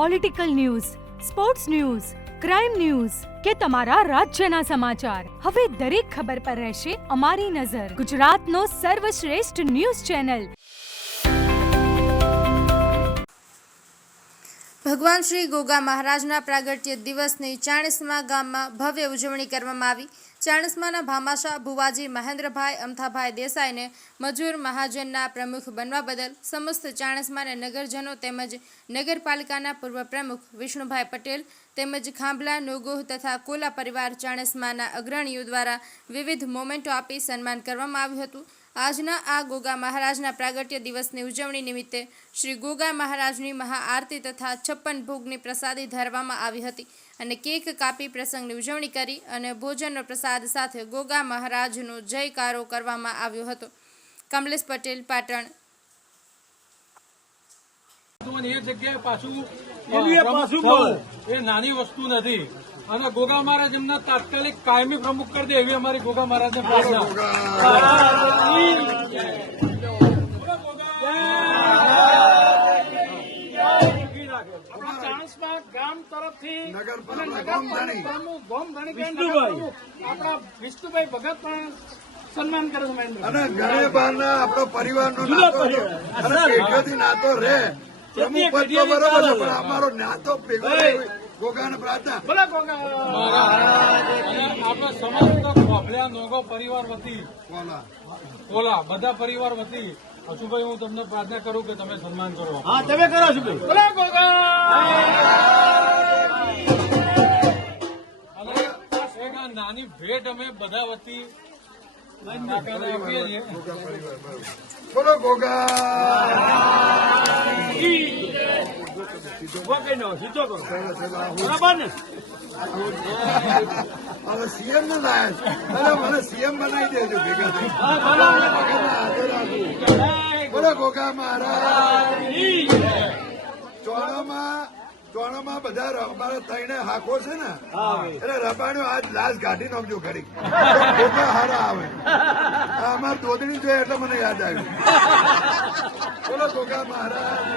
Political news, sports news, crime news કે તમારા રાજ્યના સમાચાર, હવે દરેક ખબર પર રહેશે અમારી નજર. ગુજરાતનો સર્વશ્રેષ્ઠ ન્યૂઝ ચેનલ. ભગવાન શ્રી ગોગા મહારાજના પ્રાગટ્ય દિવસની ચાણસ્મા ગામમાં ભવ્ય ઉજવણી કરવામાં આવી. ચાણસ્માના ભામાશા ભુવાજી મહેન્દ્રભાઈ અમથાભાઈ દેસાઈને મજૂર મહાજનના પ્રમુખ બનવા બદલ સમસ્ત ચાણસ્માના નગરજનો તેમજ નગરપાલિકાના પૂર્વ પ્રમુખ વિષ્ણુભાઈ પટેલ તેમજ ખાંભલા, નોગોહ તથા કોલા પરિવાર ચાણસ્માના અગ્રણીઓ દ્વારા વિવિધ મોમેન્ટો આપી સન્માન કરવામાં આવ્યું હતું. આજના આ ગોગા મહારાજના પ્રાગટ્ય દિવસની ઉજવણી નિમિત્તે શ્રી ગોગા મહારાજની મહાઆરતી તથા 56 ભોગની પ્રસાદી ધરવામાં આવી હતી અને કેક કાપી પ્રસંગની ઉજવણી કરી અને ભોજનનો પ્રસાદ સાથે ગોગા મહારાજનો જયકારો કરવામાં આવ્યો હતો. કમલેશ પટેલ, પાટણ. એ જગ્યાએ પાછું એ નાની વસ્તુ નથી અને ગોગા મહારાજ એમના તાત્કાલિક કાયમી પ્રમુખ કરી દે એવી અમારી ગોગા મહારાજને પ્રાર્થના. ગામ તરફથી આપણા વિષ્ણુભાઈ ભગત પણ સન્માન કરે છે અને ઘણી બહારના આપણો પરિવારનો નાતો અને પેઢીઓથી નાતો રહે. પ્રમુખ પદ તો બરોબર છે પણ અમારો નાતો ભેગો ગોગાને પ્રાર્થના. આપણા સમસ્ત ખોભલિયા નોગો પરિવાર વતી કોલા બધા પરિવાર વતી અશુભાઈ હું તમને પ્રાર્થના કરું કે તમે સન્માન કરો. હા, તમે કરો છો અને નાની ભેટ અમે બધા વતી આપીએ છીએ. બોલો ગોગા. બરાબર ને? હવે સીએમ ને લાયા અરે મને સીએમ બનાવી દેજો ભેગા થઈ. બોલો ગોગા મહારાજ. ચોણામાં બધા અમારા ત્રણે હાકો છે ને એટલે રબાણ્યો આજ લાશ કાઢી નાખજો ખરી. ગોગા હારા આવે. અમાર દોદડી જોઈએ એટલે મને યાદ આવ્યું. બોલો ગોગા મહારાજ.